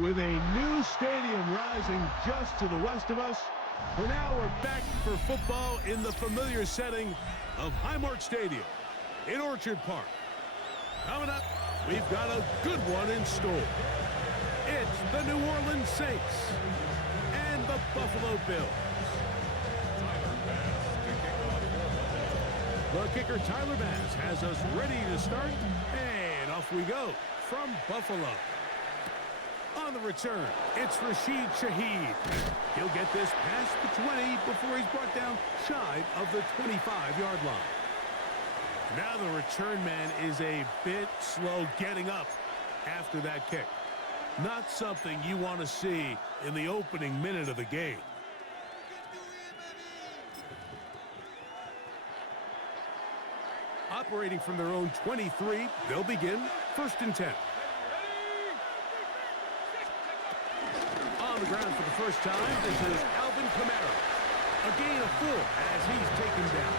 With a new stadium rising just to the west of us, for now we're back for football in the familiar setting of Highmark Stadium in Orchard Park. Coming up, we've got a good one in store. It's the New Orleans Saints and the Buffalo Bills. The kicker Tyler Bass has us ready to start, and off we go from Buffalo. On the return, it's Rashid Shaheed. He'll get this past the 20 before he's brought down shy of the 25-yard line. Now the return man is a bit slow getting up after that kick. Not something you want to see in the opening minute of the game. Operating from their own 23, they'll begin 1st and 10. On the ground for the first time, this is Alvin Kamara. A gain of 4 as he's taken down.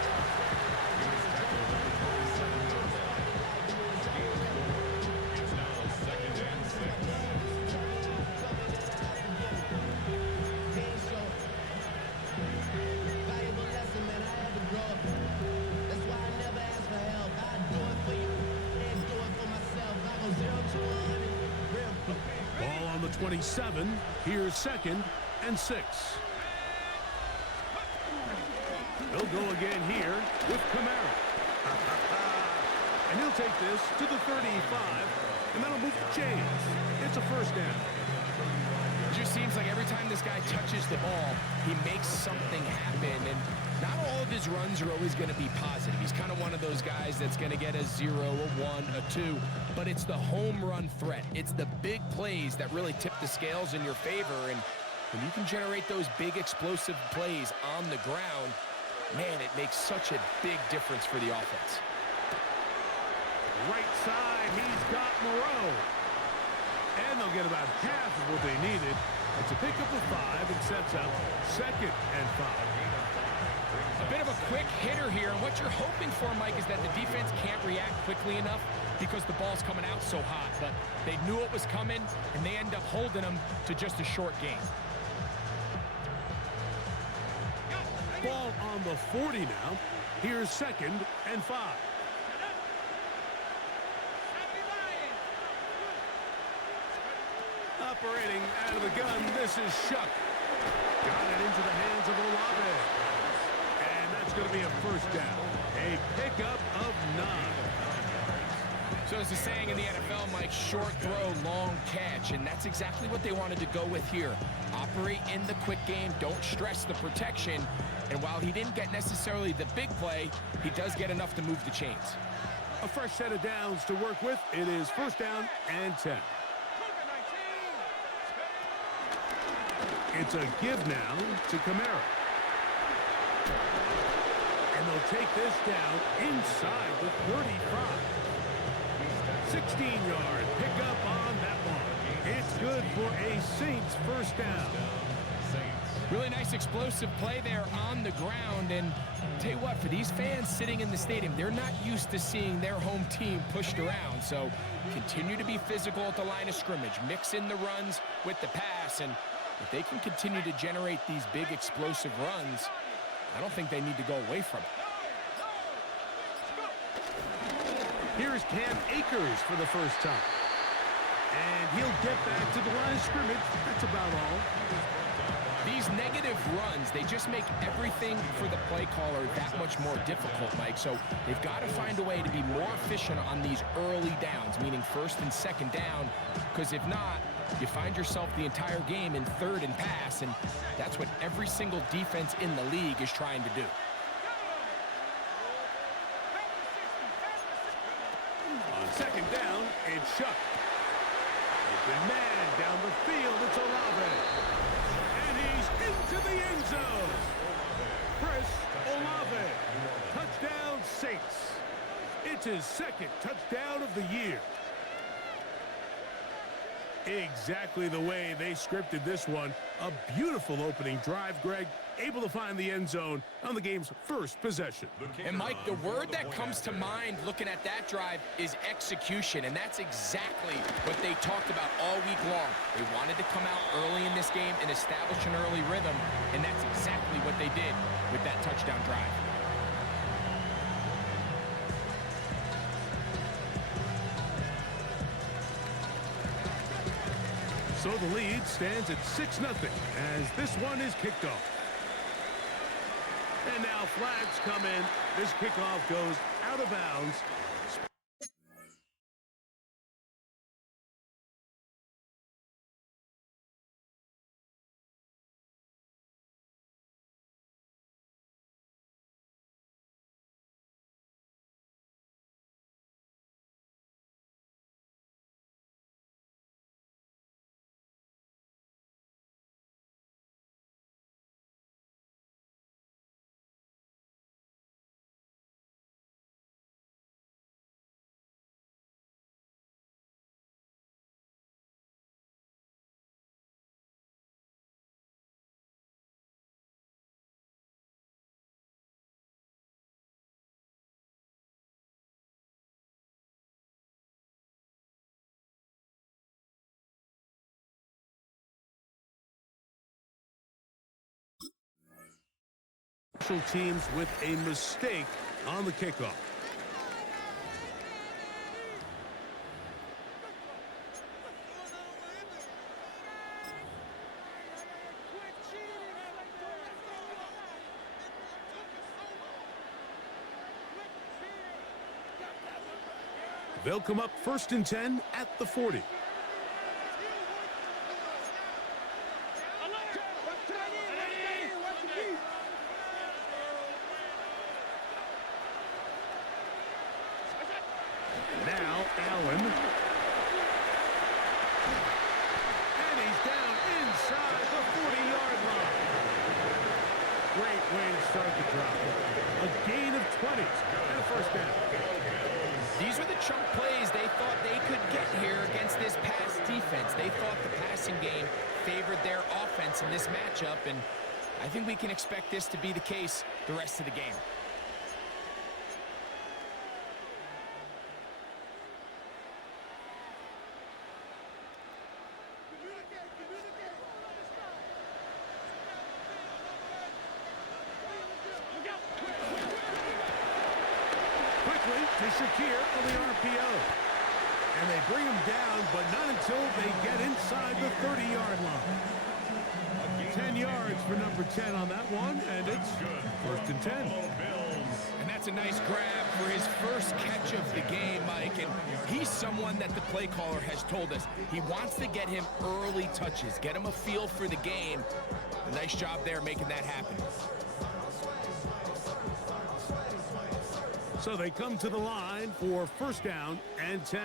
Ball on the 27. Here's 2nd and 6. He'll go again here with Kamara. And he'll take this to the 35, and that'll move the chains. It's a 1st down. It just seems like every time this guy touches the ball, he makes something happen, and not all of his runs are always going to be positive. He's kind of one of those guys that's going to get a 0, a 1, a 2, but it's the home run threat. It's the big plays that really tip the scales in your favor, and when you can generate those big explosive plays on the ground, man, it makes such a big difference for the offense. Right side, he's got Moreau. And they'll get about half of what they needed. It's a pickup of 5 and sets up 2nd and 5. A bit of a quick hitter here, and what you're hoping for, Mike, is that the defense can't react quickly enough because the ball's coming out so hot. But they knew it was coming, and they end up holding them to just a short gain. Ball on the 40 now. Here's 2nd and 5. Operating out of the gun, this is Shuck. Got it into the hands of Olave. And that's going to be a 1st down. A pickup of 9. So as the saying in the NFL, Mike, short throw, long catch, and that's exactly what they wanted to go with here. Operate in the quick game, don't stress the protection, and while he didn't get necessarily the big play, he does get enough to move the chains. A fresh set of downs to work with. It is 1st down and 10. It's a give now to Kamara. And they'll take this down inside the 35. 16-yard pickup on that one. It's good for a Saints 1st down. Really nice explosive play there on the ground, and I'll tell you what, for these fans sitting in the stadium, they're not used to seeing their home team pushed around, so continue to be physical at the line of scrimmage, mix in the runs with the pass, and if they can continue to generate these big explosive runs, I don't think they need to go away from it. Here's Cam Akers for the first time. And he'll get back to the line of scrimmage. That's about all. These negative runs, they just make everything for the play caller that much more difficult, Mike. So they've got to find a way to be more efficient on these early downs, meaning 1st and 2nd down, because if not, you find yourself the entire game in 3rd and pass, and that's what every single defense in the league is trying to do. On 2nd down, it's Shuck. Open man down the field, it's Olave. And he's into the end zone. Chris Olave. Touchdown, Saints. It's his 2nd touchdown of the year. Exactly the way they scripted this one. A beautiful opening drive, Greg. able to find the end zone on the game's first possession. And Mike, the word that comes to mind looking at that drive is execution, and that's exactly what they talked about all week long. They wanted to come out early in this game and establish an early rhythm, and that's exactly what they did with that touchdown drive. So the lead stands at 6-0 as this one is kicked off. And now flags come in. This kickoff goes out of bounds. Special teams with a mistake on the kickoff. They'll come up 1st and 10 at the 40. Now Allen. And he's down inside the 40-yard line. Great way to start the drive. A gain of 20 and a first down. These were the chunk plays they thought they could get here against this pass defense. They thought the passing game favored their offense in this matchup, and I think we can expect this to be the case the rest of the game. To Shakir on the RPO. And they bring him down, but not until they get inside the 30-yard line. 10 yards for number 10 on that one, and it's 1st and 10. And that's a nice grab for his first catch of the game, Mike. And he's someone that the play caller has told us he wants to get him early touches, get him a feel for the game. A nice job there making that happen. So they come to the line for 1st down and 10.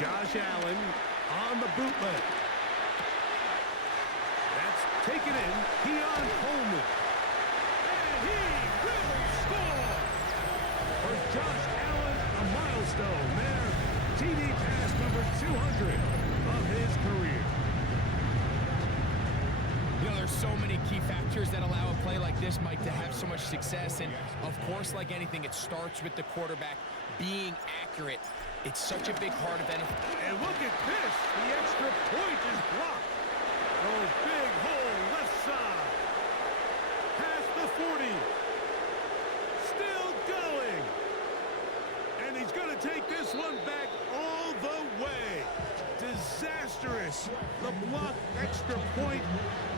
Josh Allen on the bootleg. That's taken in. Keon Coleman. And he will score. For Josh Allen, a milestone there. TD pass number 200 of his career. You know, there's so many key factors that allow a play like this, Mike, to have so much success. And, of course, like anything, it starts with the quarterback being accurate. It's such a big part of NFL. And look at this. The extra point is blocked. Oh, big hole left side. Past the 40. Still going. And he's going to take this one back all the way. Disastrous. The blocked extra point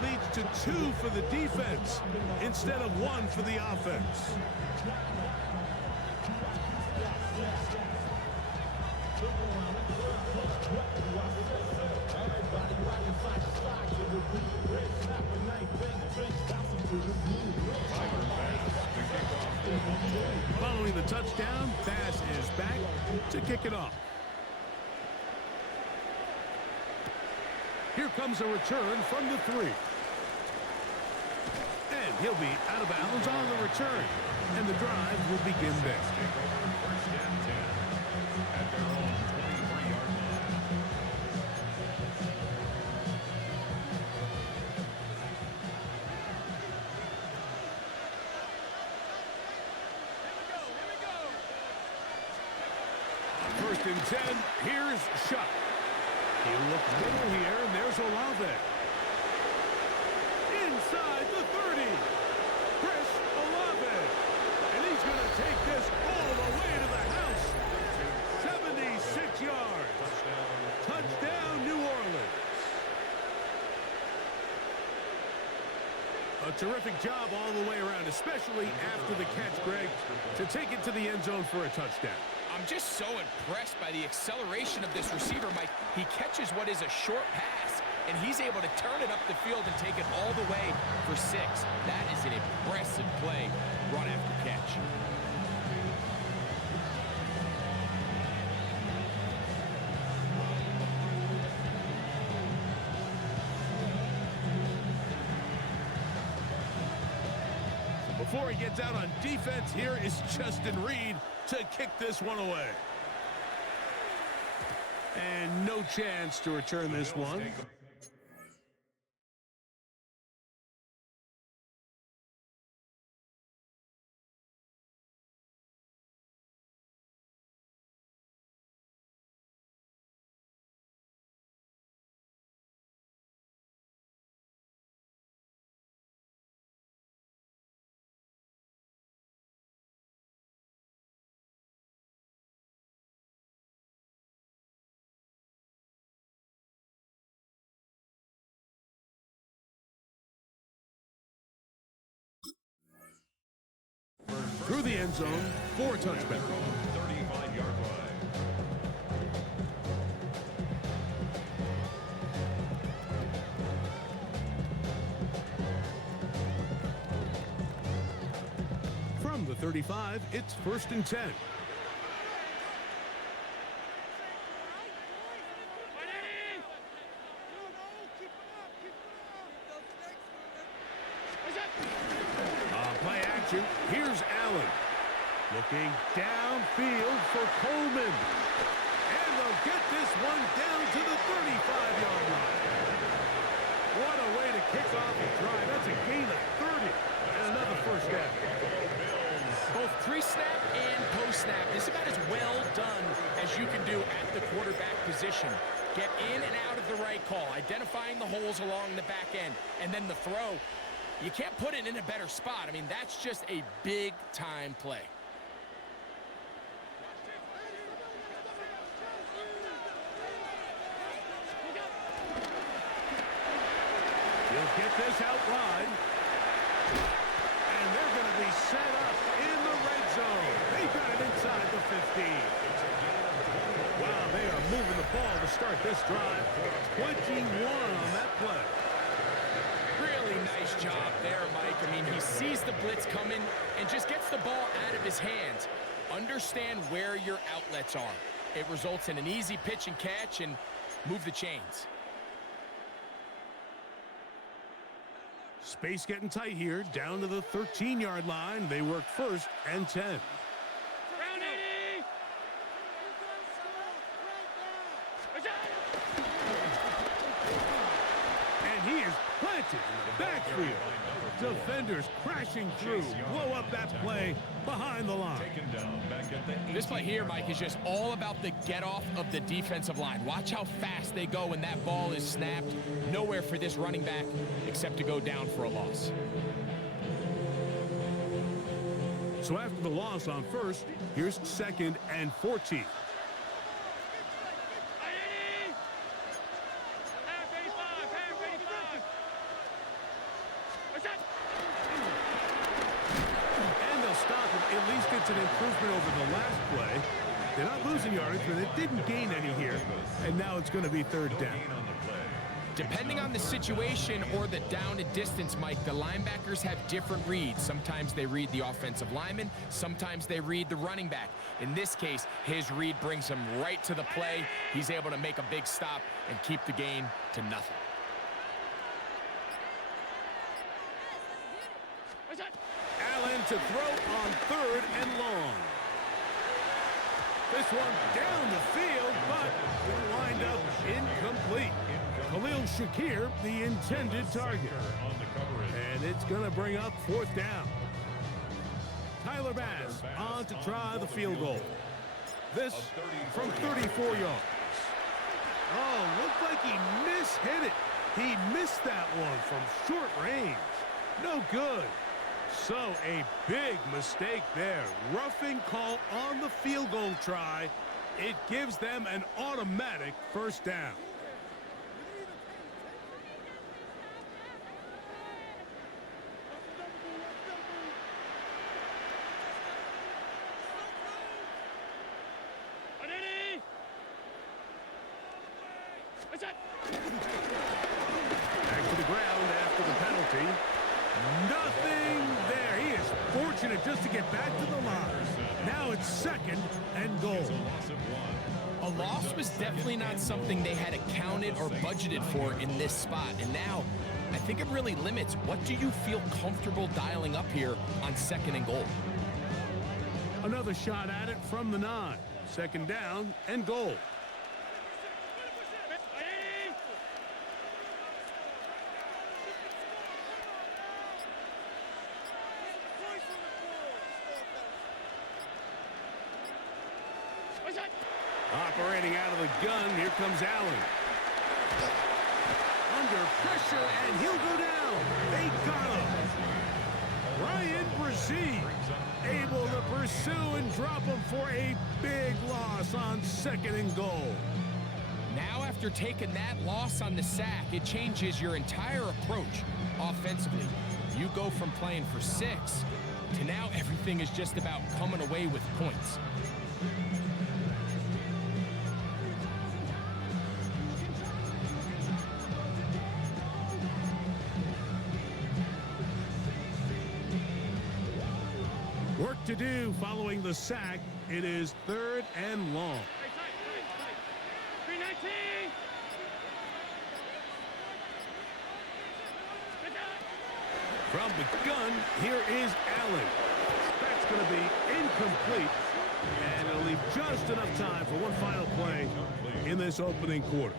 leads to 2 for the defense instead of 1 for the offense. Following the touchdown, Bass is back to kick it off. Here comes a return from the 3. And he'll be out of bounds on the return. And the drive will begin there. and 10. Here's Shuck. He'll look middle here, and there's Olave. Inside the 30. Chris Olave. And he's going to take this all the way to the house. 76 yards. Touchdown, New Orleans. A terrific job all the way around, especially after the catch, Greg, to take it to the end zone for a touchdown. I'm just so impressed by the acceleration of this receiver, Mike. He catches what is a short pass, and he's able to turn it up the field and take it all the way for 6. That is an impressive play, run after catch. Before he gets out on defense, here is Justin Reed to kick this one away. And no chance to return this one. Through the end zone for a touchback. 35-yard line. From the 35, it's 1st and 10. Play action. Here's Allen. Looking downfield for Coleman. And they'll get this one down to the 35-yard line. What a way to kick off a drive. That's a gain of 30. And another first down. Both pre-snap and post-snap is about as well done as you can do at the quarterback position. Get in and out of the right call, identifying the holes along the back end, and then the throw. You can't put it in a better spot. I mean, that's just a big-time play. He'll get this out wide. And they're going to be set up in the red zone. They got it inside the 15. Wow, they are moving the ball to start this drive. 21 on that play. Really nice job there, Mike. I mean, he sees the blitz coming and just gets the ball out of his hands. Understand where your outlets are. It results in an easy pitch and catch and move the chains. Space getting tight here, down to the 13-yard line. They work 1st and 10. And he is planted in the backfield. Defenders crashing through, blow up that play behind the line. This play here, Mike, is just all about the get-off of the defensive line. Watch how fast they go when that ball is snapped. Nowhere for this running back except to go down for a loss. So after the loss on 1st, here's 2nd and 14. At least it's an improvement over the last play. They're not losing yardage, but it didn't gain any here. And now it's going to be 3rd down. Depending on the situation or the down and distance, Mike, the linebackers have different reads. Sometimes they read the offensive lineman. Sometimes they read the running back. In this case, his read brings him right to the play. He's able to make a big stop and keep the gain to nothing. Allen to throw on 3rd and long. This one down the field, but will wind up incomplete. Khalil Shakir, the intended target. And it's going to bring up 4th down. Tyler Bass on to try the field goal. This from 34 yards. Oh, looked like he mishit it. He missed that one from short range. No good. So a big mistake there. Roughing call on the field goal try. It gives them an automatic first down. Back to the ground after the penalty. Nothing there. He is fortunate just to get back to the line. Now it's second and goal. A loss was definitely not something they had accounted or budgeted for in this spot. And now, I think it really limits what do you feel comfortable dialing up here on second and goal. Another shot at it from the 9. Second down and goal. Operating out of the gun, here comes Allen. Under pressure, and he'll go down. They got him. Ryan Brzee able to pursue and drop him for a big loss on second and goal. Now, after taking that loss on the sack, it changes your entire approach offensively. You go from playing for 6 to now everything is just about coming away with points. Work to do following the sack. It is third and long. From the gun, here is Allen. That's going to be incomplete. And it'll leave just enough time for one final play in this opening quarter.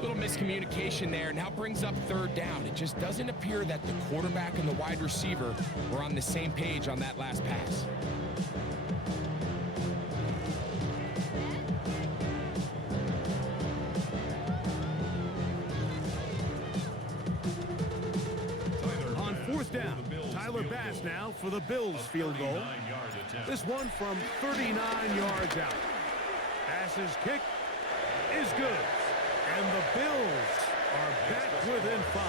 Little miscommunication there. Now brings up third down. It just doesn't appear that the quarterback and the wide receiver were on the same page on that last pass. On fourth down, Tyler Bass now for the Bills field goal. This one from 39 yards out. Bass's kick is good. And the Bills are back within 5.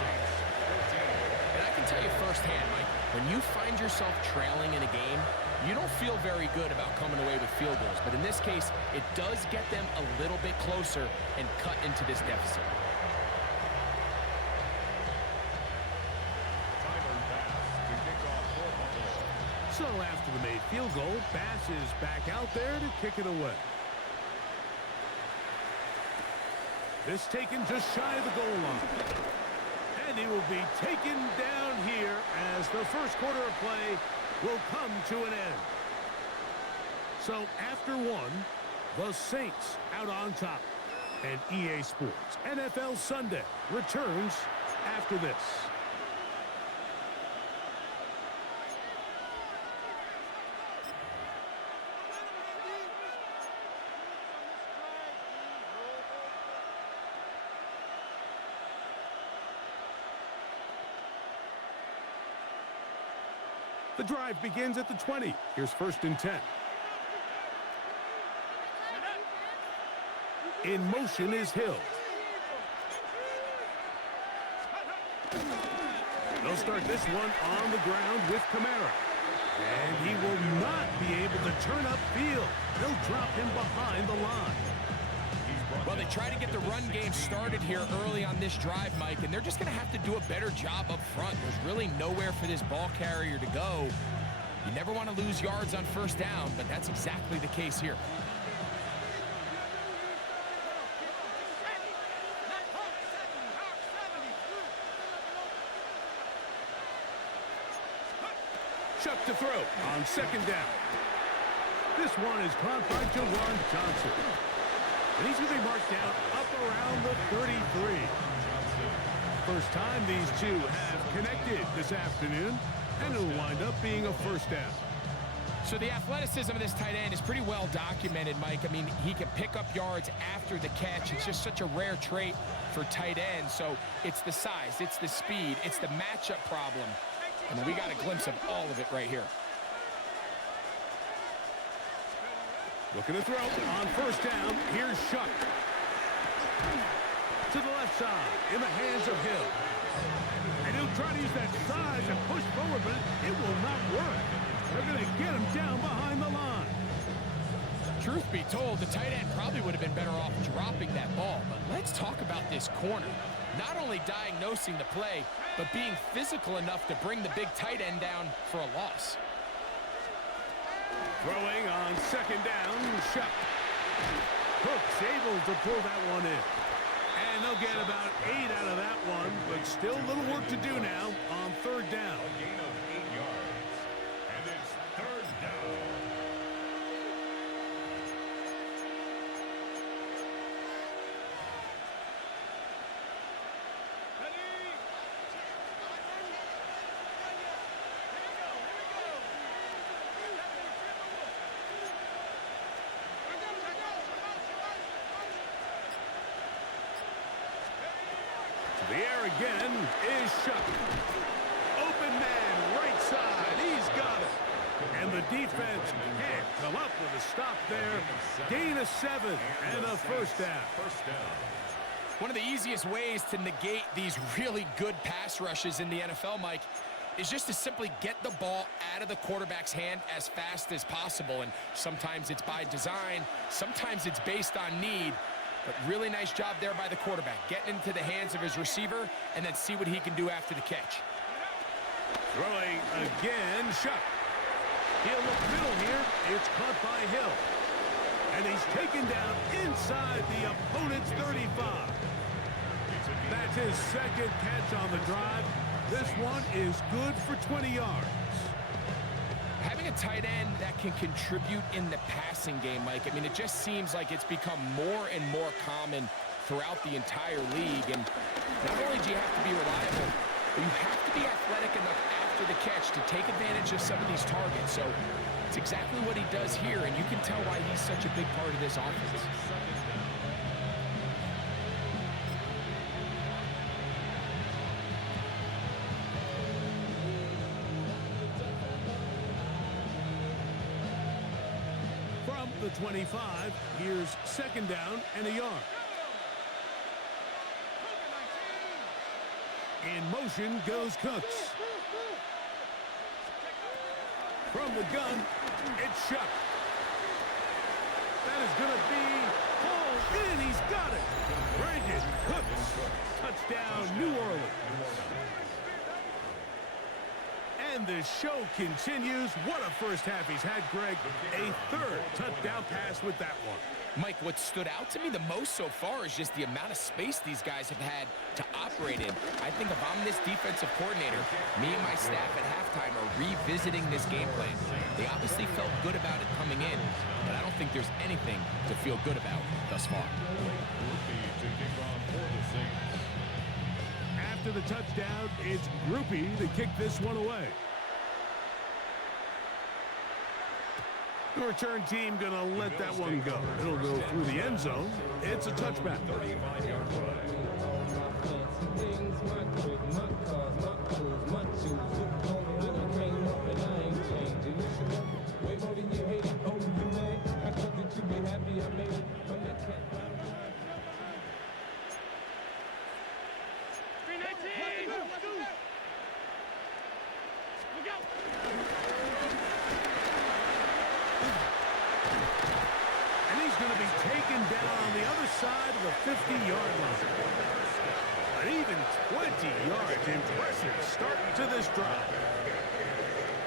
And I can tell you firsthand, Mike, when you find yourself trailing in a game, you don't feel very good about coming away with field goals. But in this case, it does get them a little bit closer and cut into this deficit. So after the made field goal, Bass is back out there to kick it away. This taken just shy of the goal line. And he will be taken down here as the first quarter of play will come to an end. So after one, the Saints out on top. And EA Sports NFL Sunday returns after this. The drive begins at the 20. Here's first and 10. In motion is Hill. They'll start this one on the ground with Kamara. And he will not be able to turn upfield. They'll drop him behind the line. Well, they try to get the run game started here early on this drive, Mike, and they're just going to have to do a better job up front. There's really nowhere for this ball carrier to go. You never want to lose yards on first down, but that's exactly the case here. Chuck to throw on second down. This one is caught by Jawan Johnson. And he's going to be marked down up around the 33. First time these two have connected this afternoon, and it'll wind up being a first down. So the athleticism of this tight end is pretty well documented, Mike. I mean, he can pick up yards after the catch. It's just such a rare trait for tight ends. So it's the size, it's the speed, it's the matchup problem. And we got a glimpse of all of it right here. Looking to throw on first down. Here's Shuck. To the left side, in the hands of Hill. And he'll try to use that size and push forward, but it will not work. They're going to get him down behind the line. Truth be told, the tight end probably would have been better off dropping that ball. But let's talk about this corner. Not only diagnosing the play, but being physical enough to bring the big tight end down for a loss. Throwing on second down, Shuck. Hook's able to pull that one in. And they'll get about 8 out of that one, but still a little work to do now on third down. A gain of 8 yards. And it's third down. The air again is Shuck. Open man, right side. He's got it. And the defense can't come up with a stop there. Gain of 7 and a first down. One of the easiest ways to negate these really good pass rushes in the NFL, Mike, is just to simply get the ball out of the quarterback's hand as fast as possible. And sometimes it's by design, sometimes it's based on need. But really nice job there by the quarterback, getting into the hands of his receiver and then see what he can do after the catch. Throwing again, Shuck. He'll look middle here. It's caught by Hill. And he's taken down inside the opponent's 35. That's his second catch on the drive. This one is good for 20 yards. Having a tight end that can contribute in the passing game, Mike, I mean, it just seems like it's become more and more common throughout the entire league. And not only do you have to be reliable, but you have to be athletic enough after the catch to take advantage of some of these targets. So it's exactly what he does here, and you can tell why he's such a big part of this offense. From the 25, here's second down and a yard. In motion goes Cooks. From the gun, it's Shuck. That is going to be hauled in. He's got it. Brandon Cooks. Touchdown, New Orleans. And the show continues. What a first half he's had, Greg. A third touchdown pass with that one. Mike, what stood out to me the most so far is just the amount of space these guys have had to operate in. I think if I'm this defensive coordinator, me and my staff at halftime are revisiting this game plan. They obviously felt good about it coming in, but I don't think there's anything to feel good about thus far. After the touchdown, it's Groupie to kick this one away. The return team going to let that one go. It'll go through the end zone. It's a touchback. 35-yard run. Going to be taken down on the other side of the 50-yard line. An even 20 yards. Impressive start to this drive.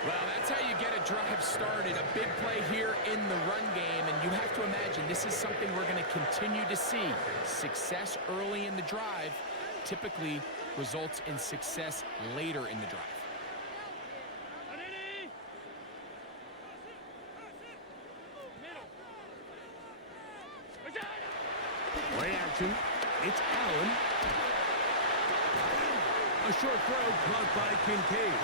Well, that's how you get a drive started. A big play here in the run game, and you have to imagine this is something we're going to continue to see. Success early in the drive typically results in success later in the drive. Play action. It's Allen. A short throw caught by Kincaid.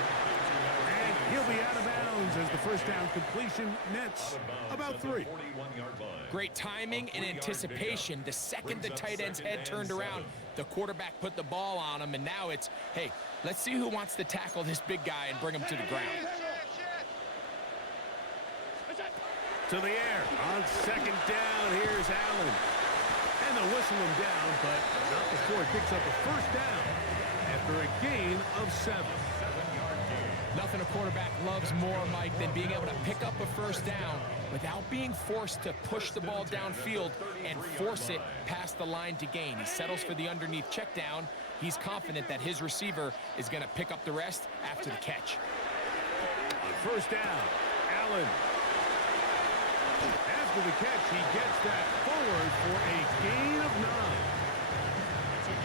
And he'll be out of bounds as the first down completion nets about 3. Great timing and anticipation. The second the tight end's head turned around, the quarterback put the ball on him, and now it's, hey, let's see who wants to tackle this big guy and bring him to the ground. To the air on second down. Here's Allen. And they'll whistle him down, but not before he picks up a first down after a gain of 7. Nothing a quarterback loves more, Mike, than being able to pick up a first down without being forced to push the ball downfield and force it past the line to gain. He settles for the underneath check down. He's confident that his receiver is going to pick up the rest after the catch. On first down, Allen. After the catch, he gets that forward for a gain of 9.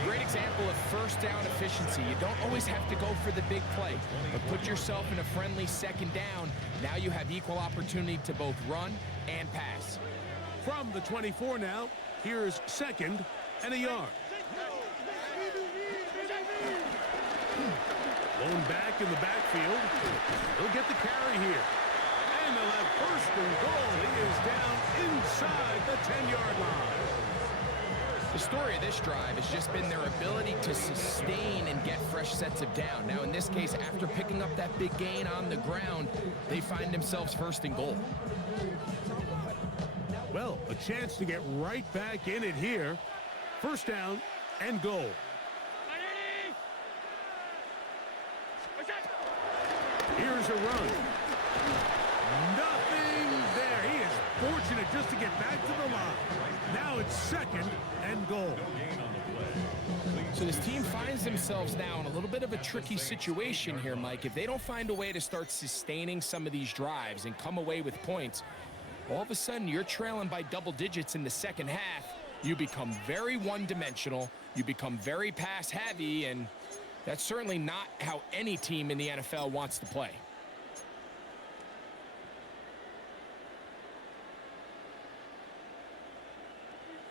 Great example of first down efficiency. You don't always have to go for the big play, but put yourself in a friendly second down. Now you have equal opportunity to both run and pass. From the 24 now, here's second and a yard. Blown back in the backfield. He'll get the carry here. And they'll have first and goal. He is down inside the 10-yard line. The story of this drive has just been their ability to sustain and get fresh sets of down. Now, in this case, after picking up that big gain on the ground, they find themselves first and goal. Well, a chance to get right back in it here. First down and goal. Here's a run. Nothing there. He is fortunate just to get back to the line. Now it's second and goal. So this team finds themselves now in a little bit of a tricky situation here, Mike. If they don't find a way to start sustaining some of these drives and come away with points, all of a sudden you're trailing by double digits in the second half. You become very one-dimensional. You become very pass-heavy, and that's certainly not how any team in the NFL wants to play.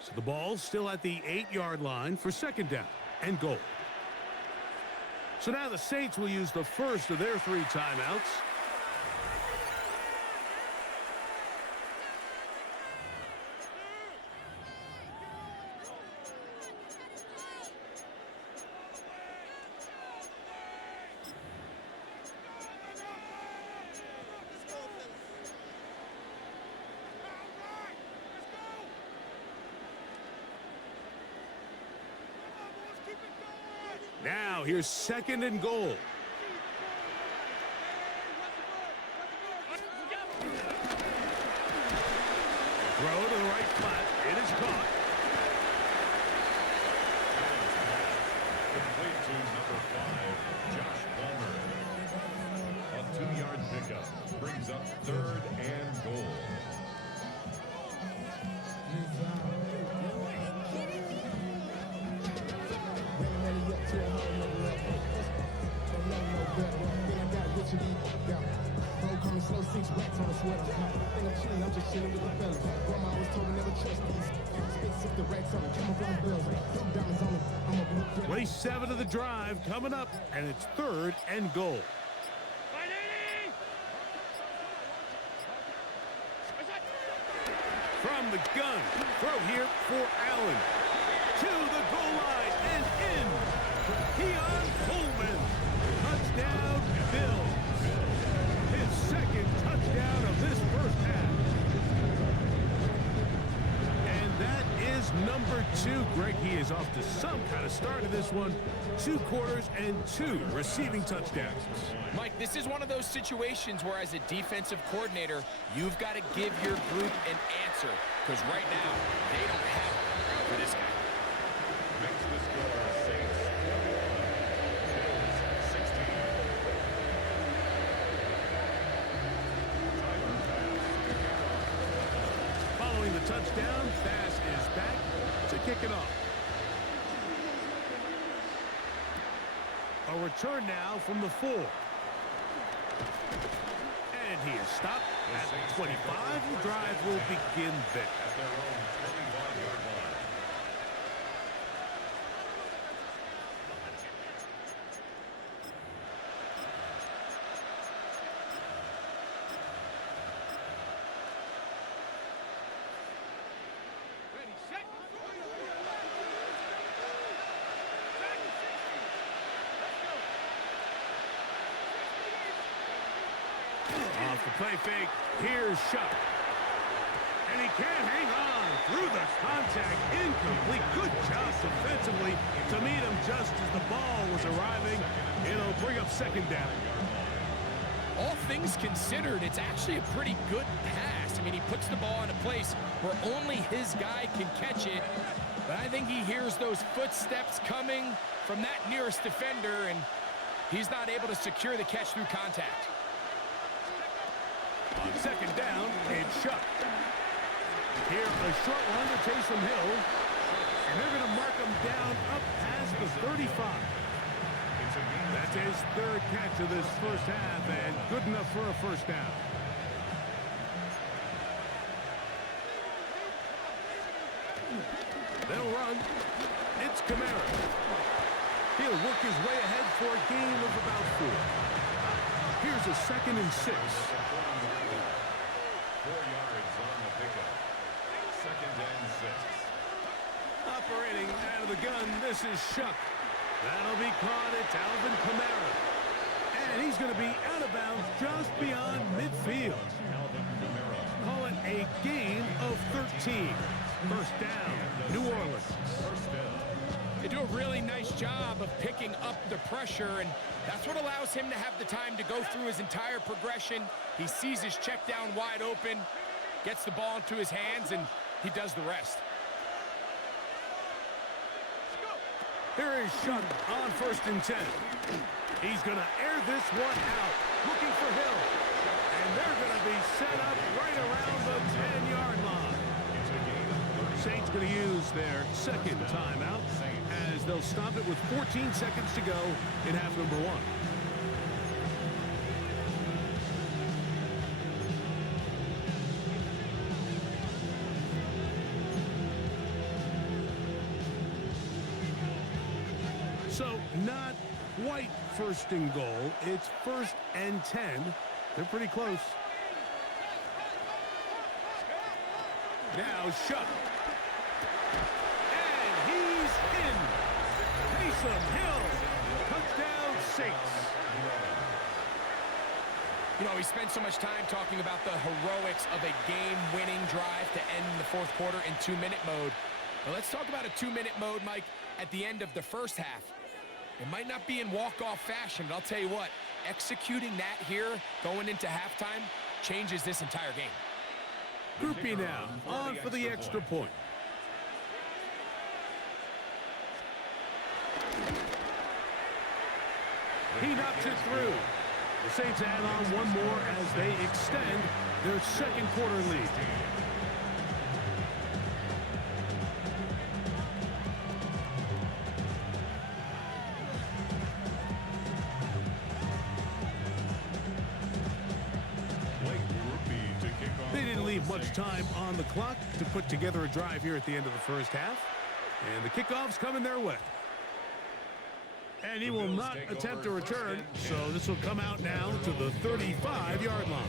So the ball's still at the 8-yard line for second down and goal. So now the Saints will use the first of their 3 timeouts. Now here's second and goal. Throw to the right flat. It is caught. Complete to number 5, Josh Palmer. A 2-yard pickup brings up third and goal. Play 7 of the drive coming up, and it's third and goal. From the gun, throw here for Allen. To the goal line and in. Keon Coleman. Touchdown, Bills. His second touchdown of this first half. And that is number 2. Greg, he is off to some kind of start in this one. 2 quarters and 2 receiving touchdowns. Mike, this is one of those situations where as a defensive coordinator, you've got to give your group an answer. Because right now, they don't have it for this guy. Makes the score Saints 16. Following the touchdown, pass is back to kick it off. A return now from the 4. And he is stopped at the 25. The drive will begin there. At their own 25-yard line. Off the play fake, here's Shuck. And he can't hang on through the contact. Incomplete. Good job defensively to meet him just as the ball was arriving. It'll bring up second down. All things considered, it's actually a pretty good pass. I mean, he puts the ball in a place where only his guy can catch it. But I think he hears those footsteps coming from that nearest defender, and he's not able to secure the catch through contact. On second down, it's Shuck. Here, a short one to Taysom Hill. And they're going to mark him down up past the 35. That's his third catch of this first half, and good enough for a first down. They'll run. It's Kamara. He'll work his way ahead for a gain of about 4. Here's a 2nd and 6. 4 yards on the pickup. 2nd and 6. Operating out of the gun, this is Shuck. That'll be caught. It's Alvin Kamara. And he's going to be out of bounds just beyond midfield. Call it a gain of 13. First down, New Orleans. They do a really nice job of picking up the pressure, and that's what allows him to have the time to go through his entire progression. He sees his check down wide open, gets the ball into his hands, and he does the rest. Here is Shuck on 1st and 10. He's going to air this one out, looking for Hill. And they're going to be set up right around the 10-yard line. Saints going to use their second timeout as they'll stop it with 14 seconds to go in half number 1. So not quite 1st and goal. It's 1st and 10. They're pretty close. Now Shuck. And he's in. Taysom Hill. Touchdown Saints. You know, we spent so much time talking about the heroics of a game-winning drive to end the 4th quarter in 2-minute mode. But let's talk about a 2-minute mode, Mike, at the end of the first half. It might not be in walk-off fashion, but I'll tell you what, executing that here, going into halftime, changes this entire game. Groupie now, on for the extra point. He knocks it through. The Saints add on one more as they extend their 2nd quarter lead. They didn't leave much time on the clock to put together a drive here at the end of the first half. And the kickoff's coming their way. And he will not attempt a return, so this will come out now to the 35-yard line.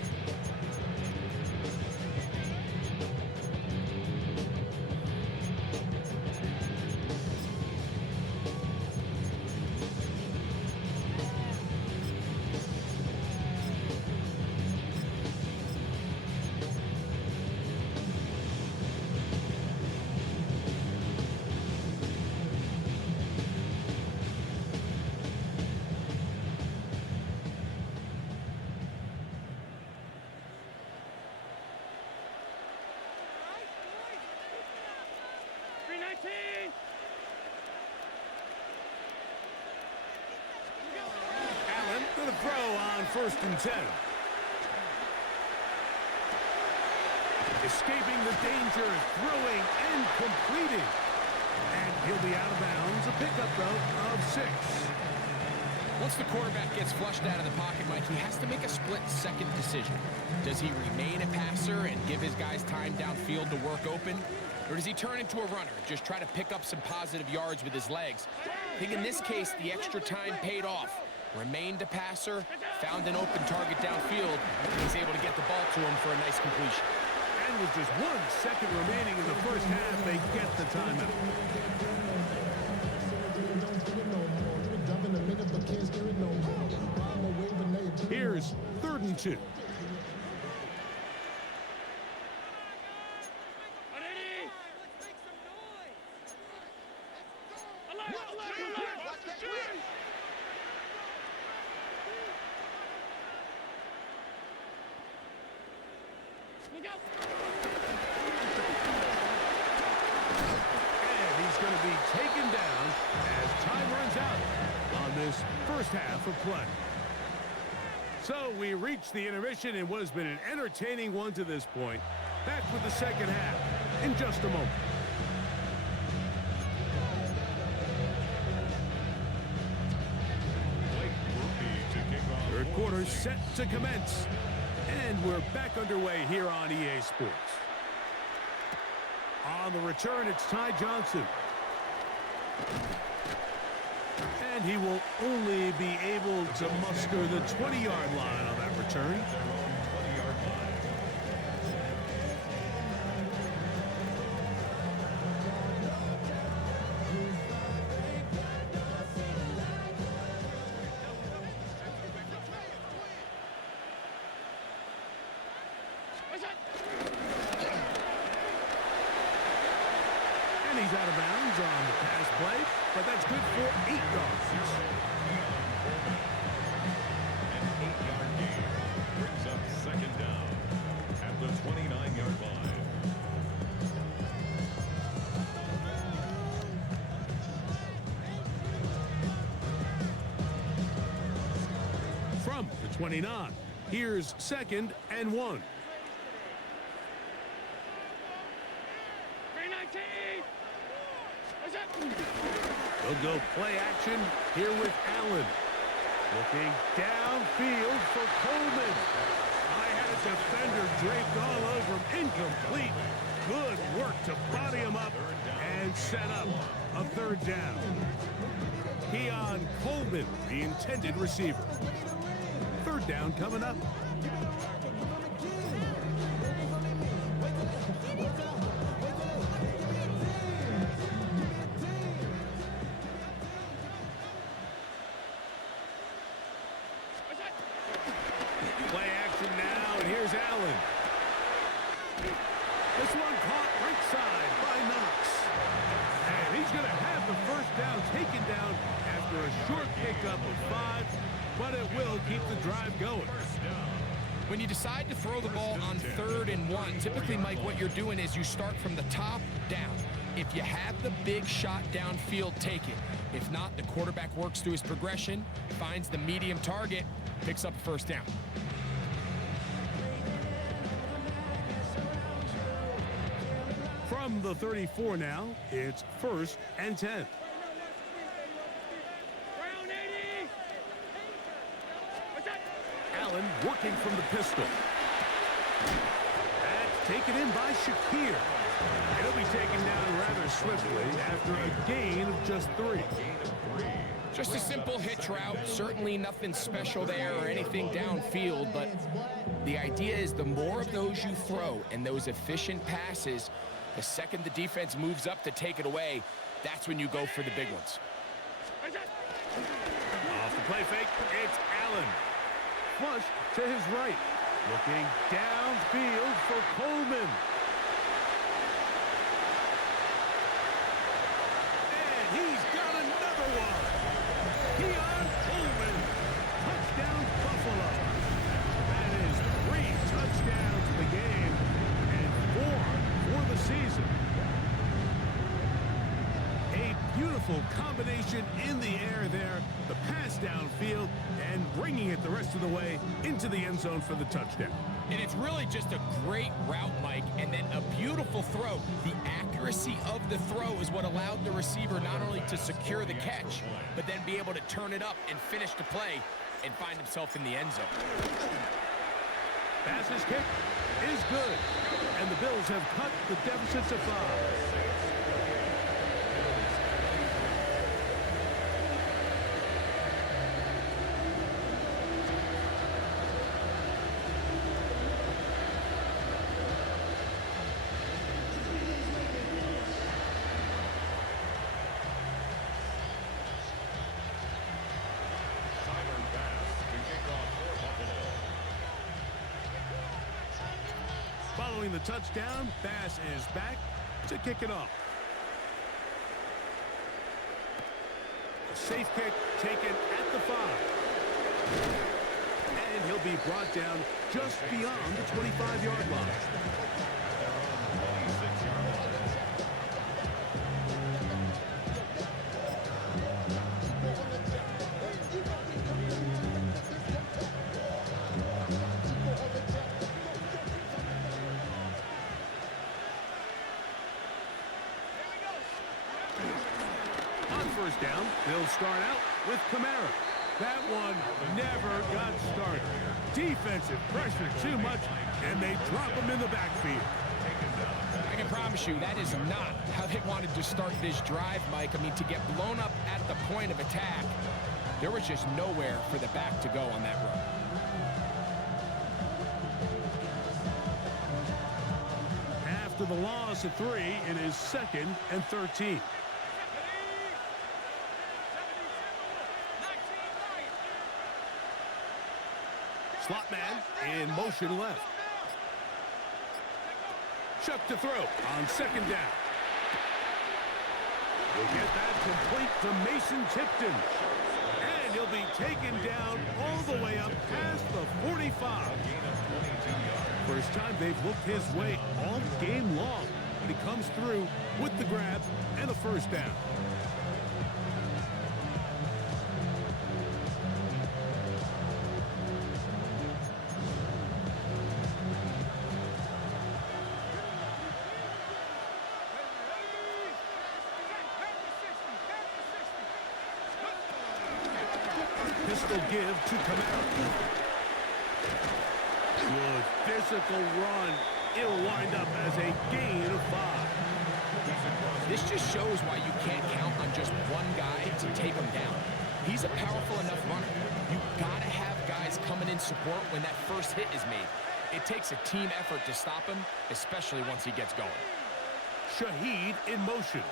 Allen for the throw on 1st and 10. Escaping the danger, throwing and completing. And he'll be out of bounds. A pickup, though, of 6. Once the quarterback gets flushed out of the pocket, Mike, he has to make a split-second decision. Does he remain a passer and give his guys time downfield to work open? Or does he turn into a runner, just try to pick up some positive yards with his legs? I think in this case, the extra time paid off. Remained a passer, found an open target downfield, and he's able to get the ball to him for a nice completion. And with just 1 second remaining in the first half, they get the timeout. Here's 3rd and 2. And he's going to be taken down as time runs out on this first half of play. So we reach the intermission in what has been an entertaining one to this point. Back with the second half in just a moment. Third quarter set to commence. And we're back underway here on EA Sports. On the return, it's Ty Johnson. And he will only be able to muster the 20-yard line on that return. And he's out of bounds on the pass play, but that's good for 8 yards. An 8-yard gain brings up second down at the 29-yard line. From the 29, here's 2nd and 1. They'll go play action here with Allen. Looking downfield for Coleman. I had a defender draped all over him. Incomplete. Good work to body him up and set up a third down. Keon Coleman, the intended receiver. Third down coming up. Play action now, and here's Allen. This one caught right side by Knox. And he's going to have the first down taken down after a short pickup of 5, but it will keep the drive going. When you decide to throw the ball on 3rd and 1, typically, Mike, what you're doing is you start from the top down. If you have the big shot downfield, take it. If not, the quarterback works through his progression, finds the medium target, picks up first down. From the 34 now, it's 1st and 10. Allen working from the pistol. That's taken in by Shakir. It'll be taken down rather swiftly after a gain of just 3. Just a simple hitch route, certainly nothing special there or anything downfield, but the idea is the more of those you throw and those efficient passes, the second the defense moves up to take it away, that's when you go for the big ones. Off the play fake, it's Allen. Flush to his right. Looking downfield for Coleman. And he's got another one. Keon Coleman. Touchdown Buffalo. That is 3 touchdowns in the game and 4 for the season. A beautiful combination in the air there. The pass downfield and bringing it the rest of the way into the end zone for the touchdown. And it's really just a great route, Mike, and then a beautiful throw. The accuracy of the throw is what allowed the receiver not only to secure the catch, but then be able to turn it up and finish the play and find himself in the end zone. Pass's kick is good, and the Bills have cut the deficit to 5. Following the touchdown, Bass is back to kick it off. A safe kick taken at the 5. And he'll he'll be brought down just beyond the 25-yard line. First down, they'll start out with Kamara. That one never got started. Defensive pressure too much, and they drop him in the backfield. I can promise you that is not how they wanted to start this drive, Mike. I mean, to get blown up at the point of attack, there was just nowhere for the back to go on that run. After the loss of 3, it is 2nd and 13. Slot man in motion left. Chuck to throw on 2nd down. We'll get that complete to Mason Tipton. And he'll be taken down all the way up past the 45. First time they've looked his way all game long. But he comes through with the grab and a first down. Pistol give to Kamara. Good physical run. It'll wind up as a gain of 5. This just shows why you can't count on just one guy to take him down. He's a powerful enough runner. You gotta have guys coming in support when that first hit is made. It takes a team effort to stop him, especially once he gets going. Shaheed in motion.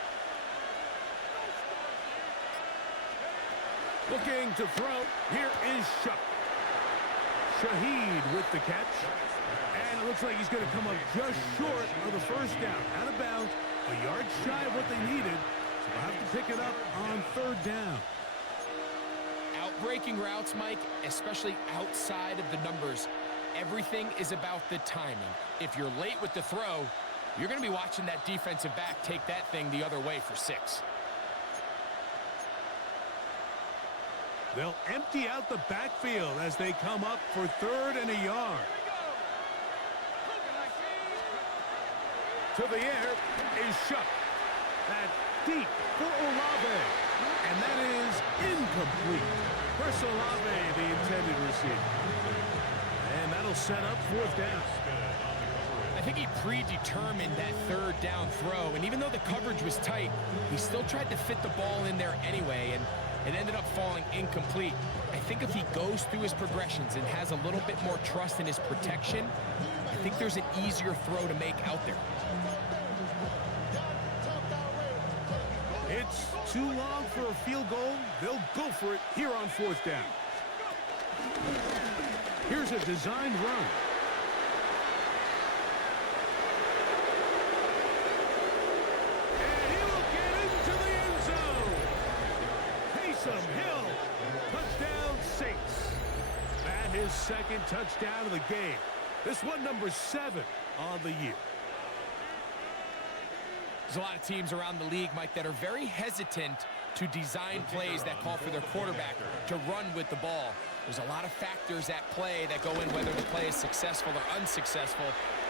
Looking to throw. Here is Shuck. Shaheed with the catch. And it looks like he's going to come up just short of the first down. Out of bounds, a yard shy of what they needed. So they'll have to pick it up on 3rd down. Outbreaking routes, Mike, especially outside of the numbers, everything is about the timing. If you're late with the throw, you're going to be watching that defensive back take that thing the other way for 6. They'll empty out the backfield as they come up for 3rd and a yard. To the air is Shuck. That's deep for Olave. And that is incomplete. Chris Olave, the intended receiver. And that'll set up 4th down. I think he predetermined that 3rd down throw, and even though the coverage was tight, he still tried to fit the ball in there anyway, and it ended up falling incomplete. I think if he goes through his progressions and has a little bit more trust in his protection, I think there's an easier throw to make out there. It's too long for a field goal. They'll go for it here on 4th down. Here's a designed run. And he'll get into the end zone. Taysom Hill, touchdown Saints. That his 2nd touchdown of the game. This one number 7 on the year. There's a lot of teams around the league, Mike, that are very hesitant to design plays that call for their quarterback to run with the ball. There's a lot of factors at play that go in whether the play is successful or unsuccessful.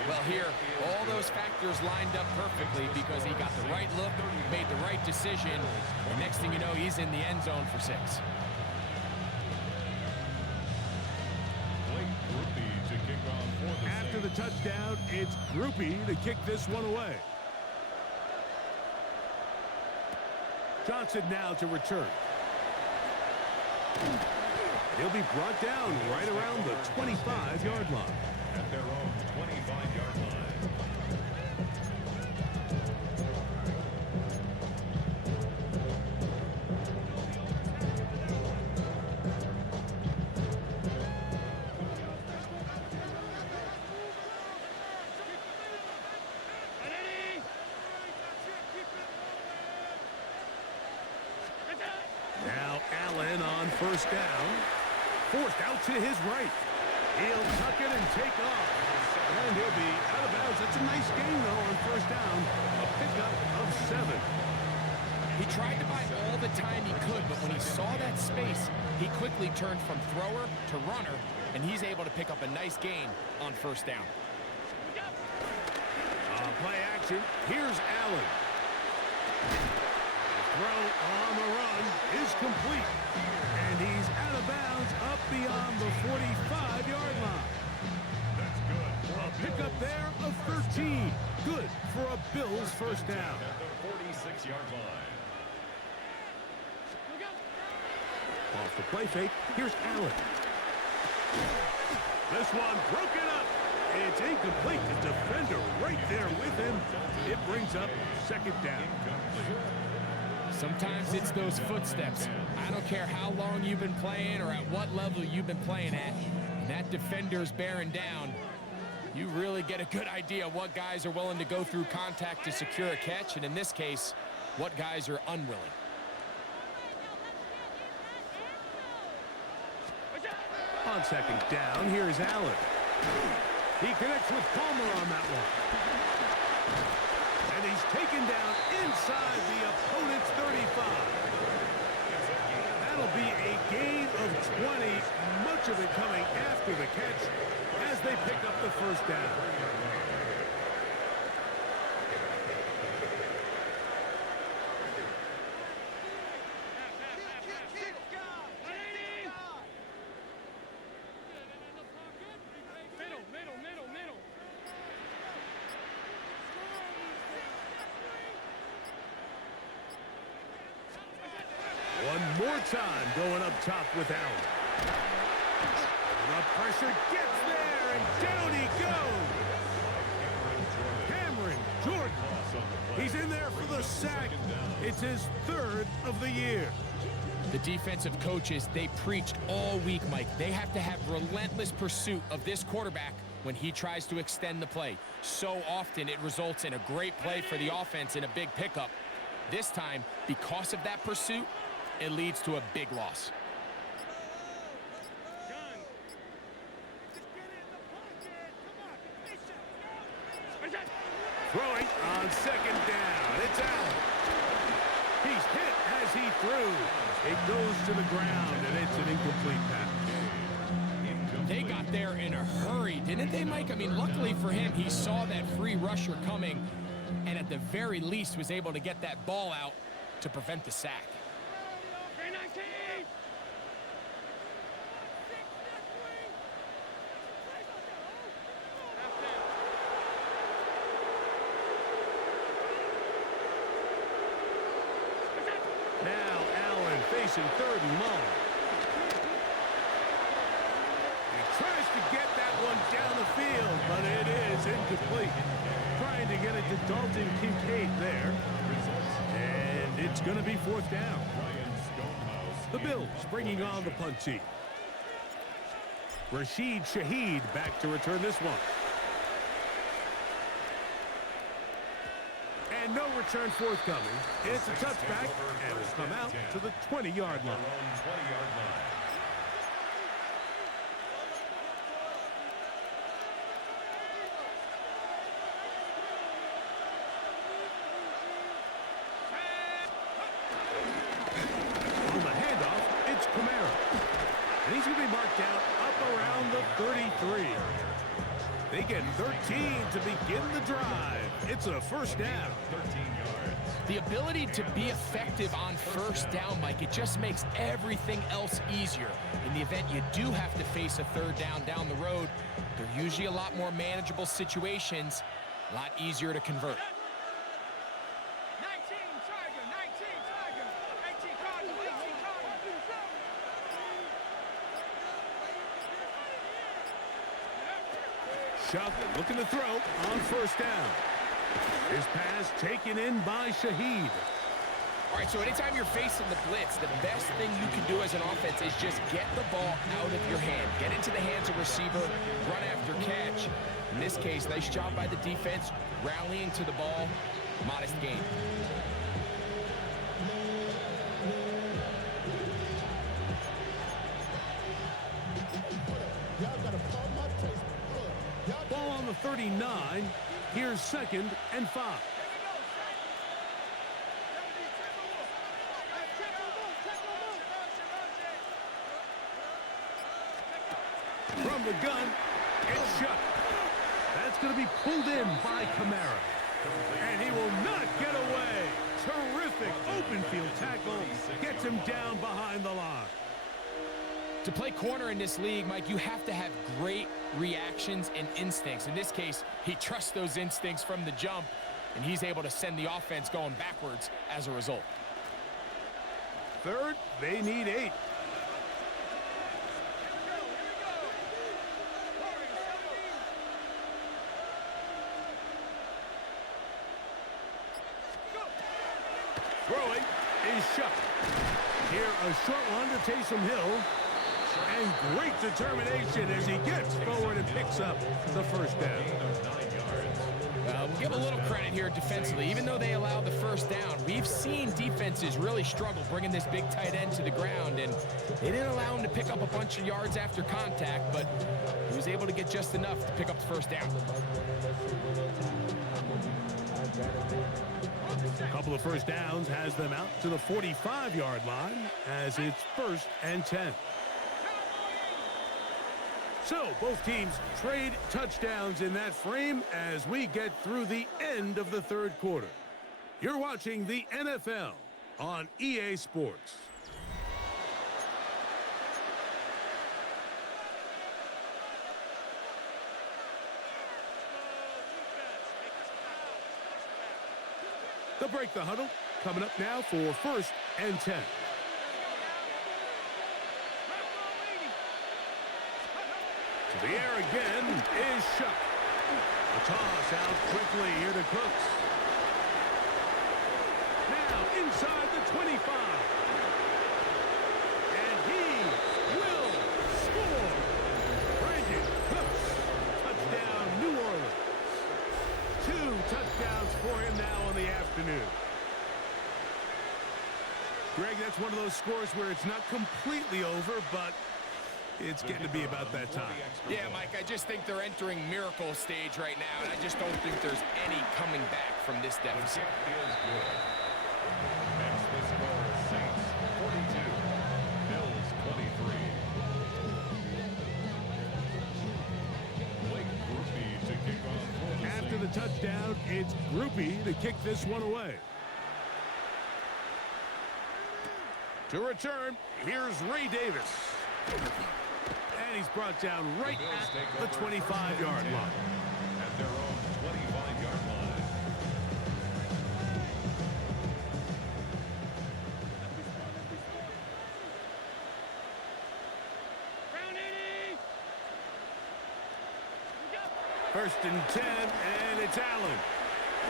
Well, here, all those factors lined up perfectly because he got the right look, made the right decision, and next thing you know, he's in the end zone for 6. After the touchdown, it's Groupie to kick this one away. Johnson now to return. He'll be brought down right around the 25-yard line. At their own 25-yard line. Now Allen on 1st down. Forced out to his right. He'll tuck it and take off. And he'll be out of bounds. That's a nice gain, though, on first down. A pickup of 7. He tried to buy all the time he could, but when he saw that space, he quickly turned from thrower to runner, and he's able to pick up a nice gain on first down. Play action. Here's Allen. The throw on the run is complete. And he's out of bounds up beyond the 45-yard line. That's good. A pickup there of 13. Good for a Bills first down. At the 46-yard line. Off the play fake, here's Allen. This one broken up. It's incomplete. The defender right there with him. It brings up second down. Sometimes it's those footsteps. I don't care how long you've been playing or at what level you've been playing at. When that defender's bearing down, you really get a good idea of what guys are willing to go through contact to secure a catch, and in this case, what guys are unwilling. On second down, here's Allen. He connects with Palmer on that one. And he's taken down inside the opponent's 35. That'll be a gain of 20, much of it coming after the catch as they pick up the first down. One more time going up top with Allen. The pressure gets there, and down he goes. Cameron Jordan. He's in there for the sack. It's his 3rd of the year. The defensive coaches, they preached all week, Mike. They have to have relentless pursuit of this quarterback when he tries to extend the play. So often it results in a great play for the offense and a big pickup. This time, because of that pursuit, it leads to a big loss. Throwing on second down. It's Allen. He's hit as he threw. It goes to the ground, and it's an incomplete pass. They got there in a hurry, didn't they, Mike? I mean, luckily for him, he saw that free rusher coming, and at the very least was able to get that ball out to prevent the sack. Now Allen facing 3rd and long. He tries to get that one down the field, but it is incomplete. Trying to get it to Dalton Kincaid there. And it's going to be 4th down. The Bills bringing on the punt team. Rashid Shaheed back to return this one. And no return forthcoming. It's a touchback, and will come out to the 20-yard line. On the handoff, it's Kamara. And he's going to be marked down up around the 33. They get 13 to begin the drive. It's a first down. 13 yards. The ability to be effective on first down, Mike, it just makes everything else easier. In the event you do have to face a 3rd down the road, they're usually a lot more manageable situations, a lot easier to convert. 19 Tiger, 18 Cardinal, 18 Cardinal. Shuffle looking to throw on first down. His pass taken in by Shaheed. All right, so anytime you're facing the blitz, the best thing you can do as an offense is just get the ball out of your hand. Get into the hands of receiver, run after catch. In this case, nice job by the defense, rallying to the ball, modest gain. Y'all got a the 39. Here's 2nd and 5. From the gun, it's shut. That's going to be pulled in by Kamara. And he will not get away. Terrific open field tackle. Gets him down behind the line. To play corner in this league, Mike, you have to have great reactions and instincts. In this case, he trusts those instincts from the jump, and he's able to send the offense going backwards as a result. 3rd, they need 8. Throwing is shut. Here, a short one to Taysom Hill. And great determination as he gets forward and picks up the 1st down. We'll give a little credit here defensively. Even though they allowed the 1st down, we've seen defenses really struggle bringing this big tight end to the ground, and they didn't allow him to pick up a bunch of yards after contact, but he was able to get just enough to pick up the 1st down. A couple of 1st downs has them out to the 45-yard line as it's 1st and 10. So both teams trade touchdowns in that frame as we get through the end of the 3rd quarter. You're watching the NFL on EA Sports. They'll break the huddle. Coming up now for 1st and 10. To the air again is shut. The toss out quickly here to Cooks. Now inside the 25. And he will score. Brandon Cooks. Touchdown, New Orleans. 2 touchdowns for him now on the afternoon. Greg, that's one of those scores where it's not completely over, but it's getting to be about that time. Yeah, Mike, I just think they're entering miracle stage right now, and I just don't think there's any coming back from this deficit. Next, the score, Saints 42, Bills 23. Blake Groupie to kick off for the After the touchdown, it's Groupie to kick this one away. To return, here's Ray Davis. And he's brought down right at the 25-yard line. At their own 25-yard line. Round 80. 1st and 10, and it's Allen.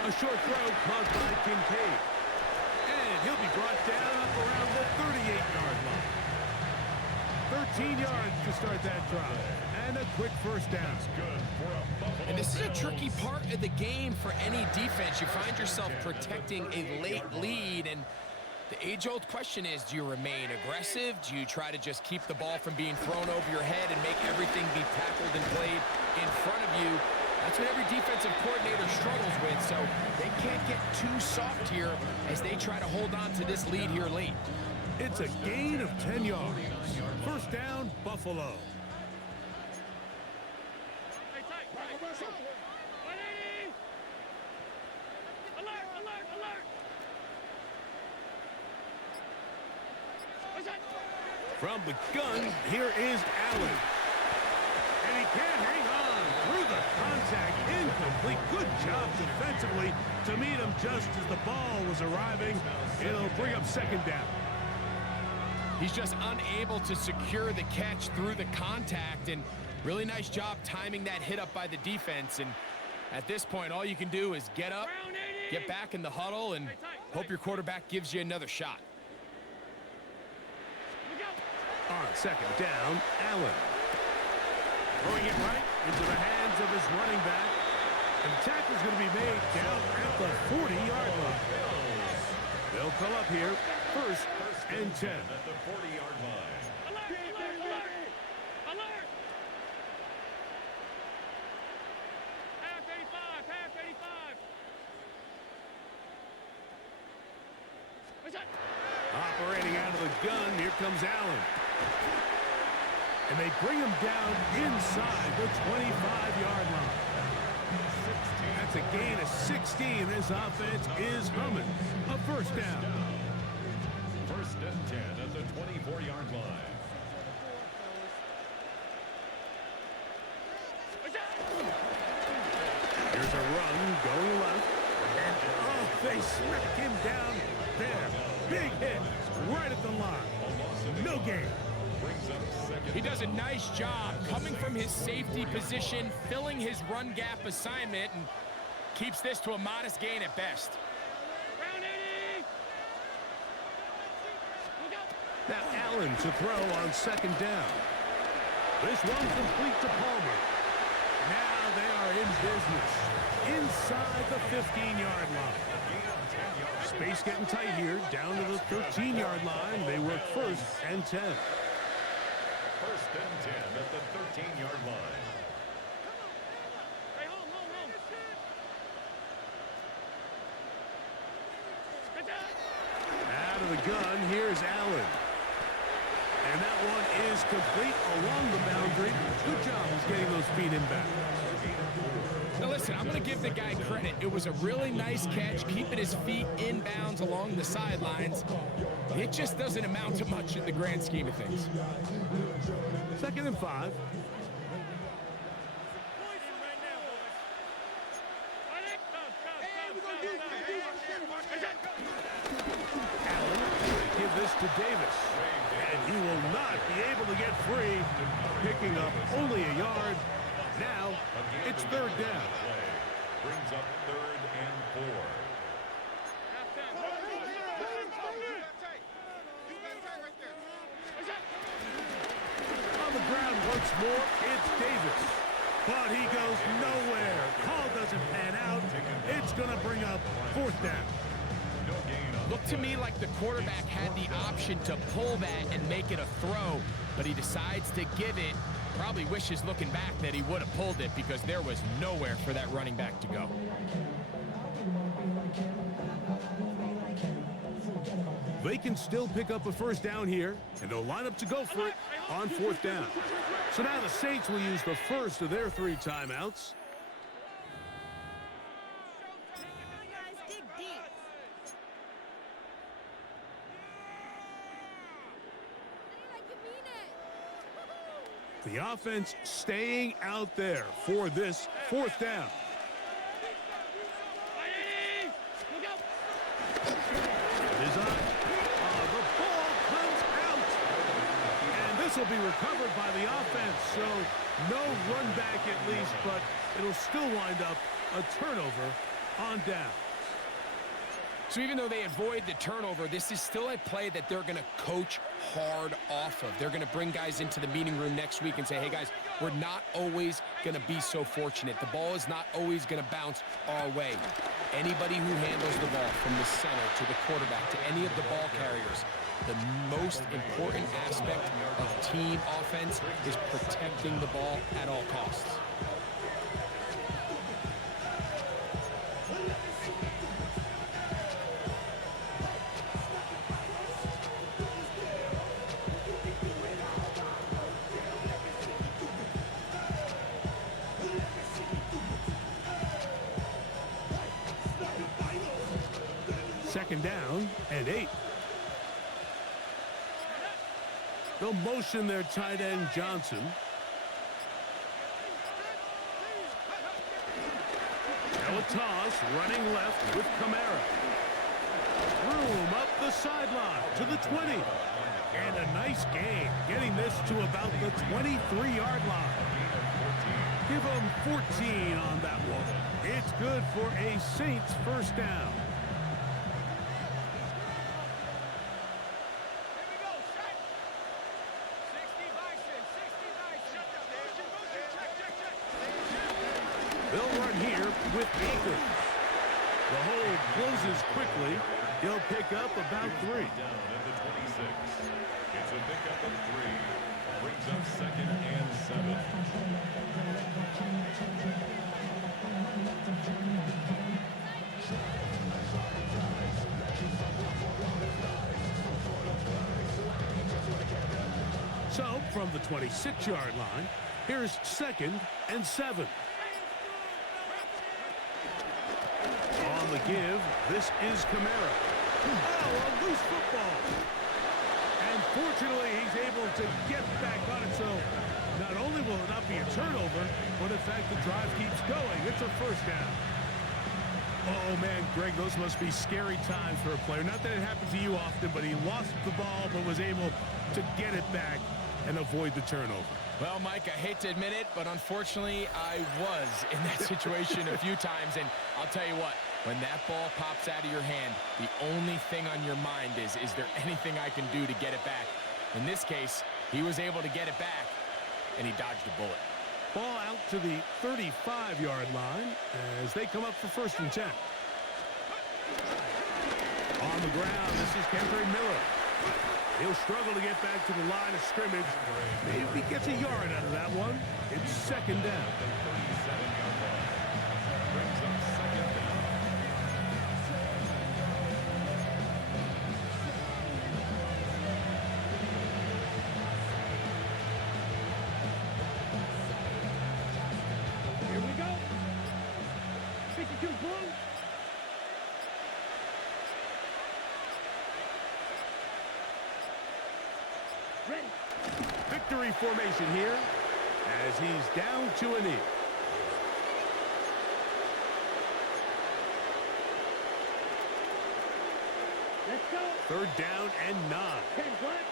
A short throw caught by Kincaid. And he'll be brought down up around the 38-yard line. 13 yards to start that drive. And a quick 1st down. Good for a Buffalo And this is a Bills. tricky part of the game for any defense. You find yourself protecting a late lead, and the age-old question is, do you remain aggressive? Do you try to just keep the ball from being thrown over your head and make everything be tackled and played in front of you? That's what every defensive coordinator struggles with, so they can't get too soft here as they try to hold on to this lead here late. It's a gain of 10 yards. 1st down, Buffalo. Hey, tight, tight. 180. Alert, alert, alert. What's that? From the gun, here is Allen. And he can hang on through the contact. Incomplete. Good job defensively to meet him just as the ball was arriving. It'll bring up 2nd down. He's just unable to secure the catch through the contact, and really nice job timing that hit up by the defense. And at this point, all you can do is get up, Round 80. get back in the huddle, and hope your quarterback gives you another shot. Look out. On 2nd down, Allen. Throwing it right into the hands of his running back. And the tackle's going to be made down at the 40-yard line. They'll come up here 1st and 10. At the 40-yard line. Alert, alert, alert. Alert. Operating out of the gun, here comes Allen. And they bring him down inside the 25-yard line. That's a gain of 16. This offense is humming. A first down. First and 10 at the 24-yard line. Here's a run going left. And, oh, they smack him down there. Big hit right at the line. No gain. He does a nice job coming from his safety position, filling his run gap assignment, and keeps this to a modest gain at best. Now Allen to throw on second down. This one complete to Palmer. Now they are in business inside the 15-yard line. Space getting tight here, down to the 13-yard line. They work first and 10. First and 10 at the 13-yard line. Out of the gun, here's Allen. And that one is complete along the boundary. Good job of getting those feet in back. Now listen, I'm going to give the guy credit. It was a really nice catch, keeping his feet inbounds along the sidelines. It just doesn't amount to much in the grand scheme of things. Second and 5. Allen give this to Davis. And he will not be able to get free, picking up only a yard. Now, it's third down. Brings up third and 4. On the ground once more, it's Davis. But he goes nowhere. Call doesn't pan out. It's going to bring up fourth down. Looked to me like the quarterback had the option to pull that and make it a throw, but he decides to give it. Probably wishes looking back that he would have pulled it because there was nowhere for that running back to go. They can still pick up a first down here, and they'll line up to go for it on fourth down. So now the Saints will use the first of their 3 timeouts. The offense staying out there for this fourth down. The ball comes out. And this will be recovered by the offense. So no run back at least, but it'll still wind up a turnover on down. So even though they avoid the turnover, this is still a play that they're going to coach hard off of. They're going to bring guys into the meeting room next week and say, hey, guys, we're not always going to be so fortunate. The ball is not always going to bounce our way. Anybody who handles the ball from the center to the quarterback to any of the ball carriers, the most important aspect of team offense is protecting the ball at all costs. Second down and 8. They'll motion their tight end Johnson. Now a toss, running left with Kamara. Room up the sideline to the 20. And a nice gain, getting this to about the 23-yard line. Give them 14 on that one. It's good for a Saints first down. They'll run here with Akers. The hold closes quickly. He'll pick up about 3. Down at the 26. It's a pickup of 3. Brings up second and 7. from the 26-yard line. Here's 2nd and 7. On the give, this is Kamara. Oh, a loose football. And fortunately, he's able to get back on it. So not only will it not be a turnover, but in fact, the drive keeps going. It's a first down. Oh, man, Greg, those must be scary times for a player. Not that it happened to you often, but he lost the ball but was able to get it back and avoid the turnover. Well, Mike, I hate to admit it, but unfortunately, I was in that situation a few times. And I'll tell you what, when that ball pops out of your hand, the only thing on your mind is there anything I can do to get it back? In this case, he was able to get it back, and he dodged a bullet. Ball out to the 35-yard line as they come up for 1st and 10. On the ground, this is Kendrick Miller. He'll struggle to get back to the line of scrimmage. Maybe he gets a yard out of that one. It's 2nd down. Here we go. 52 blue. Ready. Victory formation here as he's down to a knee. Let's go. 3rd down and 9. 10 black.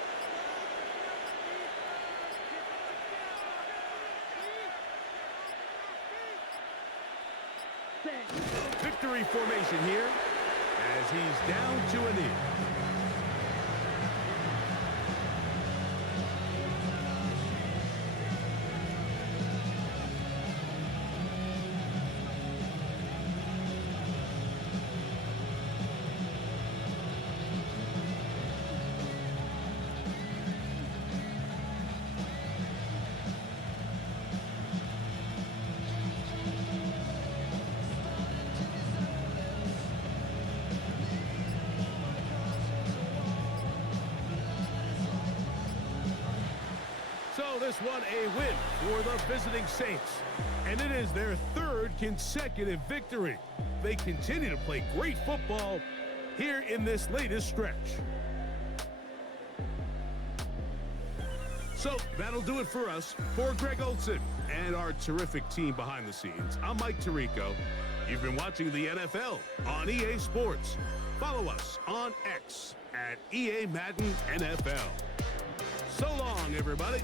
Set. Victory formation here as he's down to a knee. So this one a win for the visiting Saints. And it is their 3rd consecutive victory. They continue to play great football here in this latest stretch. So that'll do it for us. For Greg Olson and our terrific team behind the scenes, I'm Mike Tirico. You've been watching the NFL on EA Sports. Follow us on X at EA Madden NFL. So long, everybody.